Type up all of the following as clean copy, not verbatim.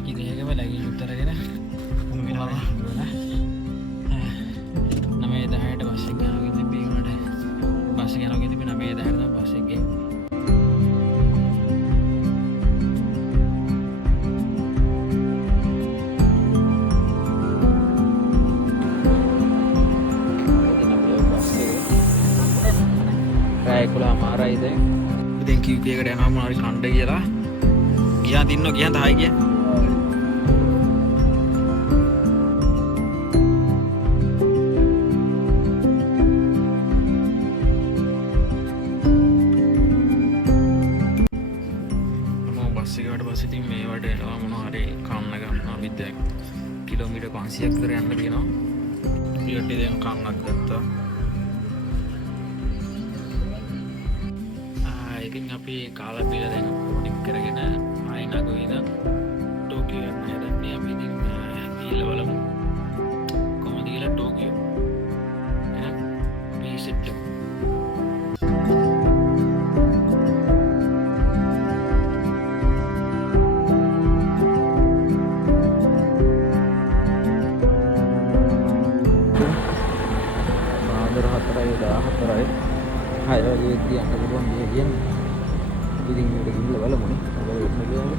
ඒකේ දෙයකම ලැගිලි උත්තරගෙන මොන වෙනවා නමේ 10ට බස් එක යනවා තිබ්බේ උනට බස් එක යනවා තිබ්බේ නමේ 10ට තමයි බස් එක ගියේ ඒකලා අමාරයි දැන් ඉතින් කීපයකට යනවා මොනවාරි කණ්ඩ කියලා ගියා දින්නෝ ගියා තායි ගියා මම බස් එකකට පස්සේ ඉතින් මේවට එනවා මොනවාරි කන්න ගන්නවා අපි දැන් කිලෝමීටර් 500ක් විතර යන්න තියෙනවා ඊට දැන් කන්නක් ගත්තා ඉතින් අපි කාලා බීලා දැන් පොඩි කරගෙන ආයෙ නගුවිද ටෝකියෝ යන්න හදන්නේ අපි ඉතින් ගිහලා බලමු කොහොමද කියලා ටෝකියෝ එහෙනම් පීසෙට් පාන්දර 4යි 14යි 6 වගේ තියන්න පුළුවන් මේ කියන්නේ ඉතින් මේක ගිහිල්ලා බලමුනේ මොකද වෙන්නේ කියලා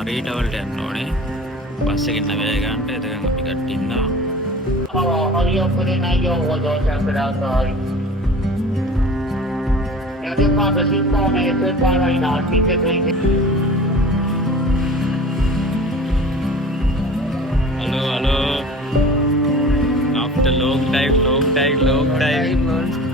නරීටවලට යන්න ඕනේ බස් එකෙන් නවය ගන්නට එතකන් අපි කට්ටිය ඉන්නවා Hurry up, put in your orders and put outside. Yeah, they found the seat for me, it's by right now. Keep it crazy. Hello. After long time.